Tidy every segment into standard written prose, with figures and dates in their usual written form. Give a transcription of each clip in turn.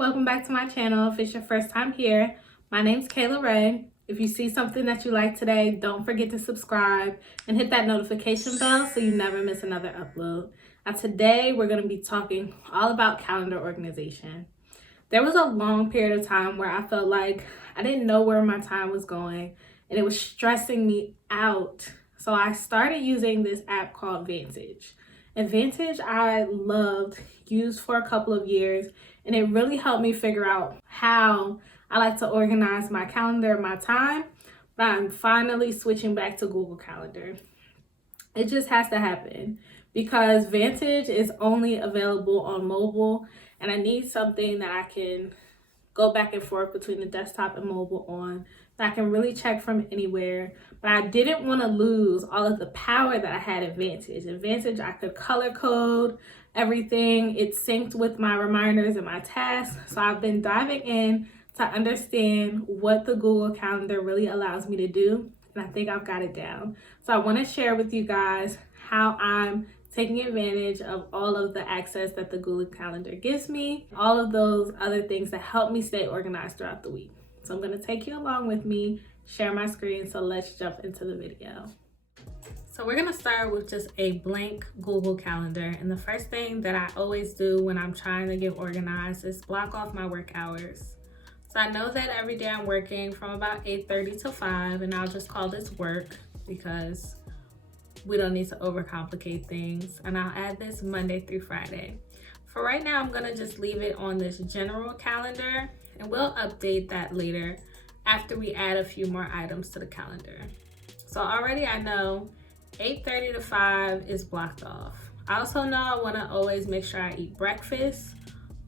welcome back to my channel. If it's your first time here, my name's KaylahRaye. If you see something that you like today, don't forget to subscribe and hit that notification bell so you never miss another upload. Now today we're going to be talking all about calendar organization. There was a long period of time where I felt like I didn't know where my time was going and it was stressing me out. So I started using this app called Vantage. And Vantage I loved, used for a couple of years, and it really helped me figure out how I like to organize my calendar, my time. But I'm finally switching back to Google Calendar. It just has to happen because Vantage is only available on mobile, and I need something that I can go back and forth between the desktop and mobile on, that I can really check from anywhere. But I didn't want to lose all of the power that I had in Vantage. In Vantage, I could color code everything. It synced with my reminders and my tasks. So I've been diving in to understand what the Google Calendar really allows me to do. And I think I've got it down. So I want to share with you guys how I'm taking advantage of all of the access that the Google Calendar gives me, all of those other things that help me stay organized throughout the week. So I'm going to take you along with me, share my screen, so let's jump into the video. So we're going to start with just a blank Google Calendar. And the first thing that I always do when I'm trying to get organized is block off my work hours. So I know that every day I'm working from about 8:30 to 5, and I'll just call this work because we don't need to overcomplicate things. And I'll add this Monday through Friday. For right now, I'm gonna just leave it on this general calendar, and we'll update that later after we add a few more items to the calendar. So already I know 8:30 to 5 is blocked off. I also know I wanna always make sure I eat breakfast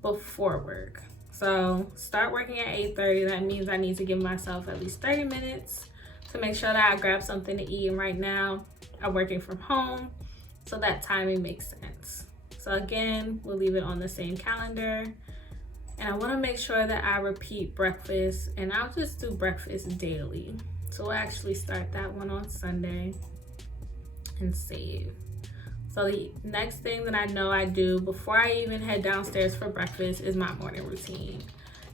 before work. So start working at 8:30, that means I need to give myself at least 30 minutes to make sure that I grab something to eat. And right now, I'm working from home, so that timing makes sense. So again, we'll leave it on the same calendar. And I wanna make sure that I repeat breakfast, and I'll just do breakfast daily. So we'll actually start that one on Sunday and save. So the next thing that I know I do before I even head downstairs for breakfast is my morning routine.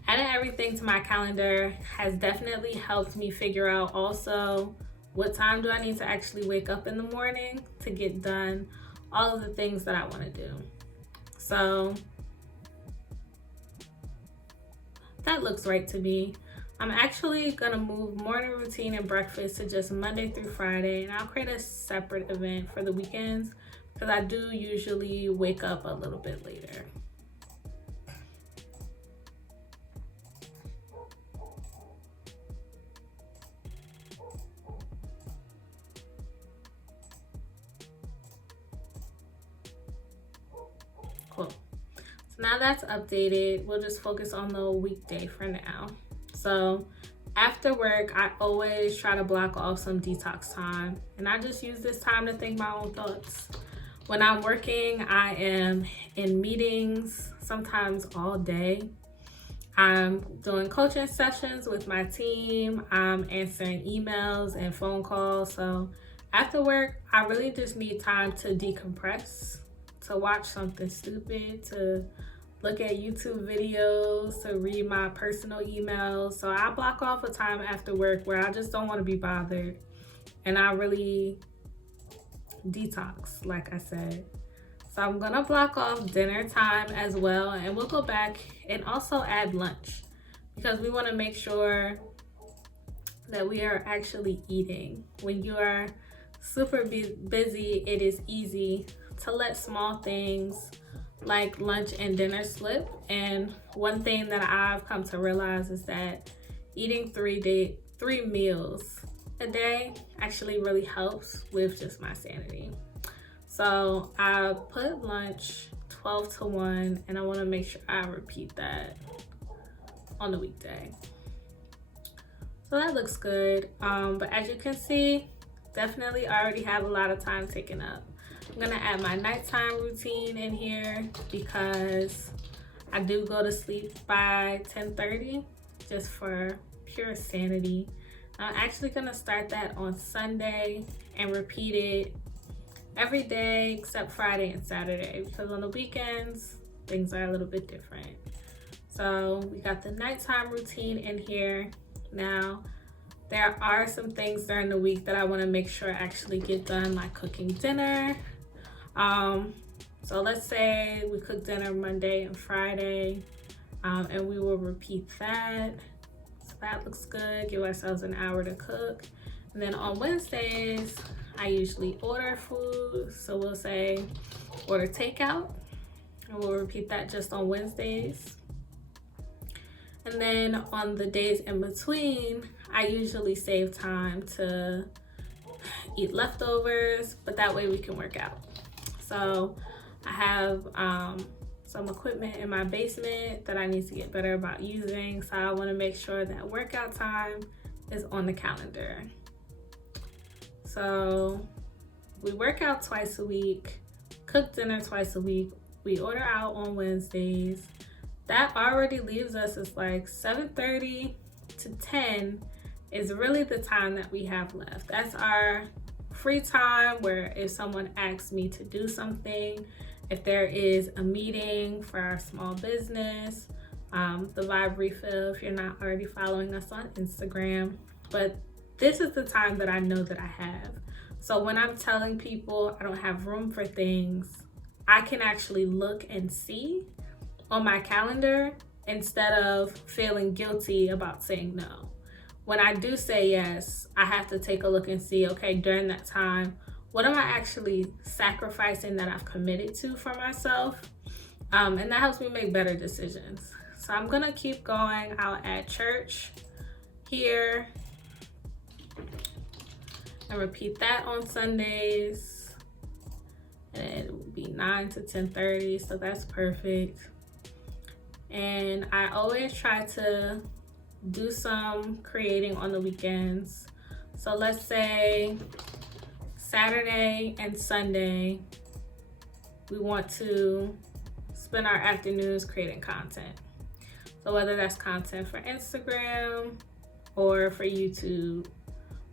Adding everything to my calendar has definitely helped me figure out also what time do I need to actually wake up in the morning to get done all of the things that I want to do. So that looks right to me. I'm actually gonna move morning routine and breakfast to just Monday through Friday, and I'll create a separate event for the weekends because I do usually wake up a little bit later. Cool. So now that's updated, we'll just focus on the weekday for now. So after work, I always try to block off some detox time, and I just use this time to think my own thoughts. When I'm working, I am in meetings, sometimes all day. I'm doing coaching sessions with my team. I'm answering emails and phone calls. So after work, I really just need time to decompress, to watch something stupid, to look at YouTube videos, to read my personal emails. So I block off a time after work where I just don't want to be bothered, and I really detox, like I said. So I'm gonna block off dinner time as well, and we'll go back and also add lunch because we want to make sure that we are actually eating. When you are super busy, it is easy to let small things like lunch and dinner slip. And one thing that I've come to realize is that eating three meals a day actually really helps with just my sanity. So I put lunch 12 to 1, and I want to make sure I repeat that on the weekday. So that looks good. But as you can see, definitely already have a lot of time taken up. I'm gonna add my nighttime routine in here because I do go to sleep by 10:30 just for pure sanity. I'm actually gonna start that on Sunday and repeat it every day except Friday and Saturday because on the weekends, things are a little bit different. So we got the nighttime routine in here. Now, there are some things during the week that I want to make sure I actually get done, like cooking dinner. So let's say we cook dinner Monday and Friday, and we will repeat that. So that looks good. Give ourselves an hour to cook. And then on Wednesdays, I usually order food. So we'll say order takeout, and we'll repeat that just on Wednesdays. And then on the days in between, I usually save time to eat leftovers, but that way we can work out. So I have some equipment in my basement that I need to get better about using. So I want to make sure that workout time is on the calendar. So we work out twice a week, cook dinner twice a week. We order out on Wednesdays. That already leaves us as like 7:30 to 10 is really the time that we have left. That's our free time where if someone asks me to do something, if there is a meeting for our small business, the Vibe Refill, if you're not already following us on Instagram. But this is the time that I know that I have. So when I'm telling people I don't have room for things, I can actually look and see on my calendar instead of feeling guilty about saying no. When I do say yes, I have to take a look and see, okay, during that time, what am I actually sacrificing that I've committed to for myself? And that helps me make better decisions. So I'm gonna keep going. I'll add church here and repeat that on Sundays. And it will be 9 to 10:30, so that's perfect. And I always try to do some creating on the weekends. So let's say Saturday and Sunday, we want to spend our afternoons creating content. So whether that's content for Instagram or for YouTube,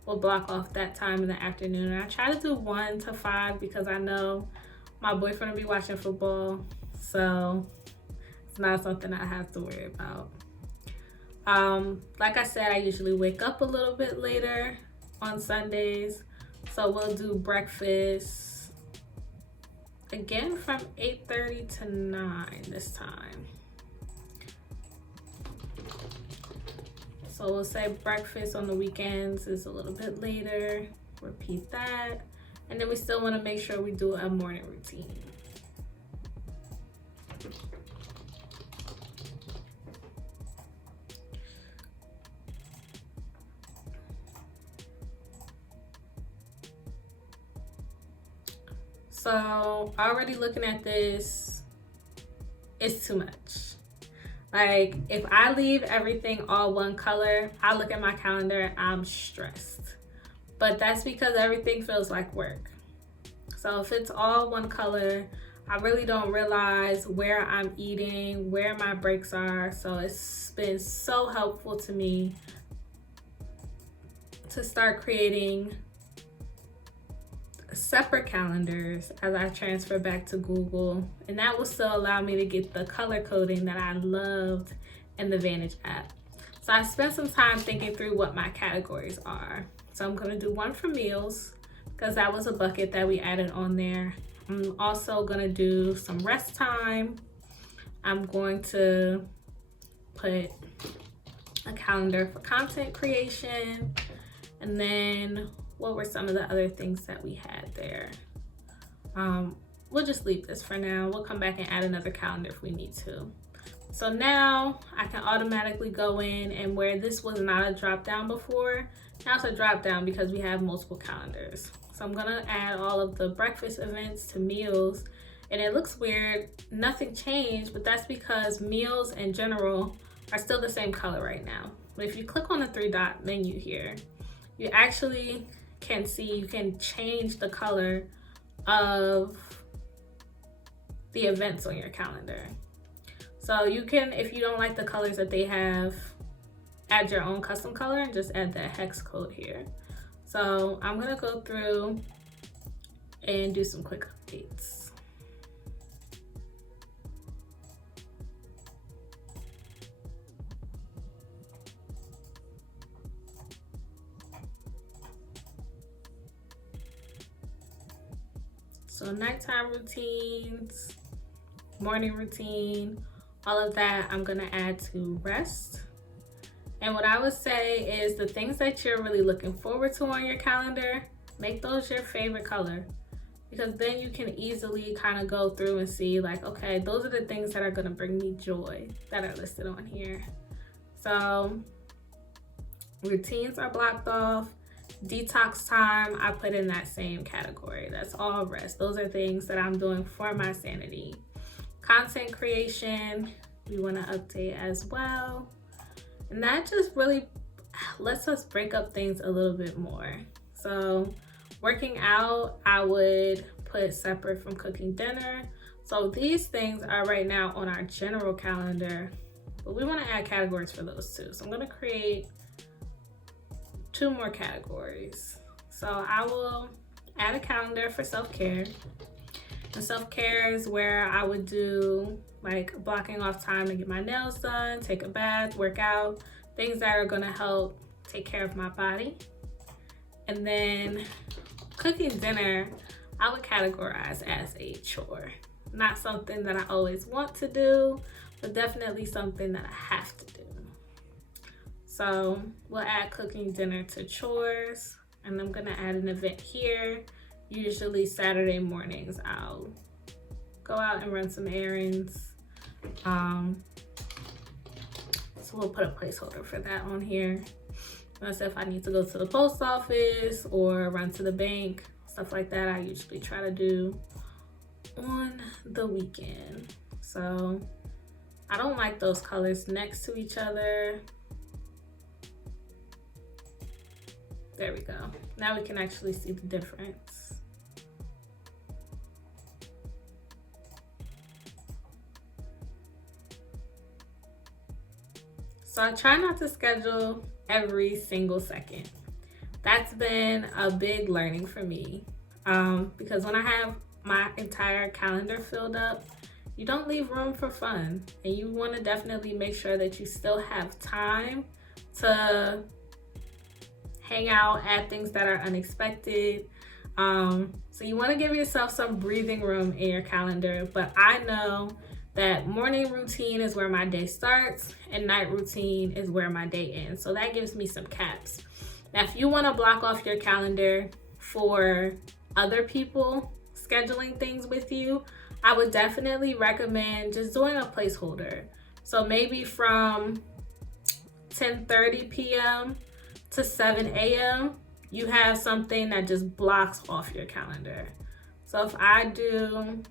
we'll block off that time in the afternoon. And I try to do 1 to 5 because I know my boyfriend will be watching football. So it's not something I have to worry about. Like I said, I usually wake up a little bit later on Sundays. So we'll do breakfast again from 8:30 to 9 this time. So we'll say breakfast on the weekends is a little bit later. Repeat that. And then we still want to make sure we do a morning routine. So already looking at this, it's too much. Like if I leave everything all one color, I look at my calendar and I'm stressed. But that's because everything feels like work. So if it's all one color, I really don't realize where I'm eating, where my breaks are. So it's been so helpful to me to start creating separate calendars as I transfer back to Google, and that will still allow me to get the color coding that I loved in the Vantage app. So I spent some time thinking through what my categories are. So I'm going to do one for meals because that was a bucket that we added on there. I'm also going to do some rest time. I'm going to put a calendar for content creation, and then what were some of the other things that we had there? We'll just leave this for now. We'll come back and add another calendar if we need to. So now I can automatically go in, and where this was not a drop down before, now it's a drop down because we have multiple calendars. So I'm gonna add all of the breakfast events to meals, and it looks weird, nothing changed, but that's because meals in general are still the same color right now. But if you click on the 3-dot menu here, you actually can see you can change the color of the events on your calendar. So you can, if you don't like the colors that they have, add your own custom color and just add that hex code here. So I'm gonna go through and do some quick updates. So nighttime routines, morning routine, all of that I'm gonna add to rest. And what I would say is the things that you're really looking forward to on your calendar, make those your favorite color. Because then you can easily kind of go through and see like, okay, those are the things that are gonna bring me joy that are listed on here. So routines are blocked off. Detox time, I put in that same category. That's all rest. Those are things that I'm doing for my sanity. Content creation, we want to update as well. And that just really lets us break up things a little bit more. So working out, I would put separate from cooking dinner. So these things are right now on our general calendar, but we want to add categories for those too. So I'm going to create 2 more categories. So I will add a calendar for self-care. And self-care is where I would do like blocking off time to get my nails done, take a bath, work out, things that are gonna help take care of my body. And then cooking dinner, I would categorize as a chore. Not something that I always want to do, but definitely something that I have to do. So we'll add cooking dinner to chores, and I'm gonna add an event here. Usually Saturday mornings, I'll go out and run some errands. So we'll put a placeholder for that on here. That's if I need to go to the post office or run to the bank, stuff like that. I usually try to do on the weekend. So I don't like those colors next to each other. There we go. Now we can actually see the difference. So I try not to schedule every single second. That's been a big learning for me, because when I have my entire calendar filled up, you don't leave room for fun, and you want to definitely make sure that you still have time to hang out, add things that are unexpected. So you want to give yourself some breathing room in your calendar, but I know that morning routine is where my day starts and night routine is where my day ends. So that gives me some caps. Now, if you want to block off your calendar for other people scheduling things with you, I would definitely recommend just doing a placeholder. So maybe from 10:30 p.m. to 7 a.m., you have something that just blocks off your calendar. So if I do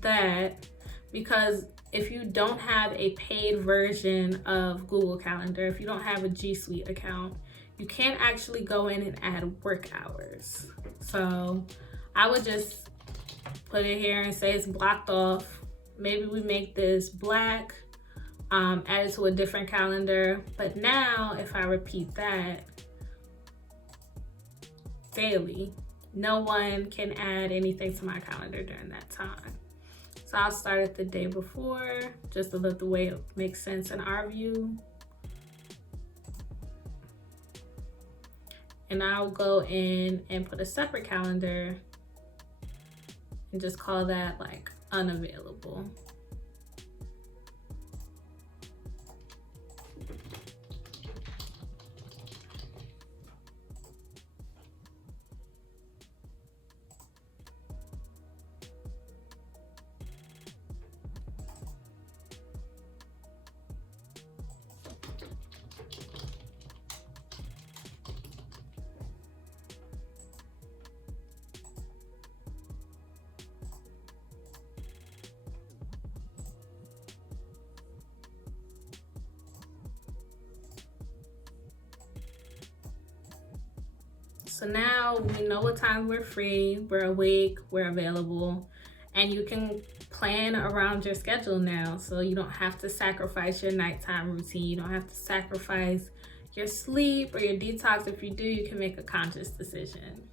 that, because if you don't have a paid version of Google Calendar, if you don't have a G Suite account, you can't actually go in and add work hours. So I would just put it here and say it's blocked off. Maybe we make this black, add it to a different calendar. But now if I repeat that daily, no one can add anything to my calendar during that time. So I'll start it the day before, just to let the way it makes sense in our view. And I'll go in and put a separate calendar and just call that like unavailable. So now we know what time we're free, we're awake, we're available, and you can plan around your schedule now. So you don't have to sacrifice your nighttime routine. You don't have to sacrifice your sleep or your detox. If you do, you can make a conscious decision.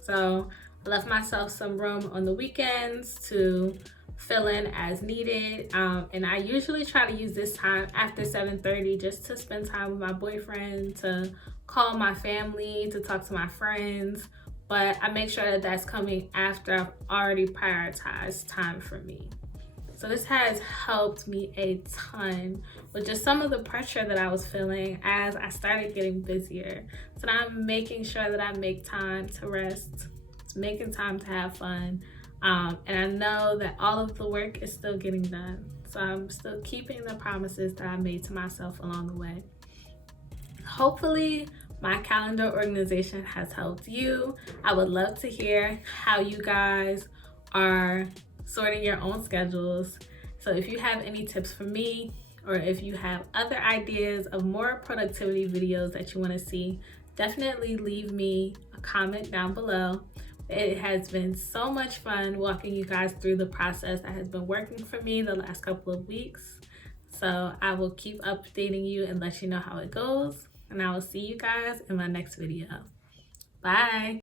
So I left myself some room on the weekends to fill in as needed. And I usually try to use this time after 7:30 just to spend time with my boyfriend, to call my family, to talk to my friends, but I make sure that that's coming after I've already prioritized time for me. So this has helped me a ton with just some of the pressure that I was feeling as I started getting busier. So now I'm making sure that I make time to rest, making time to have fun. And I know that all of the work is still getting done. So I'm still keeping the promises that I made to myself along the way. Hopefully, my calendar organization has helped you. I would love to hear how you guys are sorting your own schedules. So if you have any tips for me, or if you have other ideas of more productivity videos that you want to see, definitely leave me a comment down below. It has been so much fun walking you guys through the process that has been working for me the last couple of weeks. So I will keep updating you and let you know how it goes. And I will see you guys in my next video. Bye.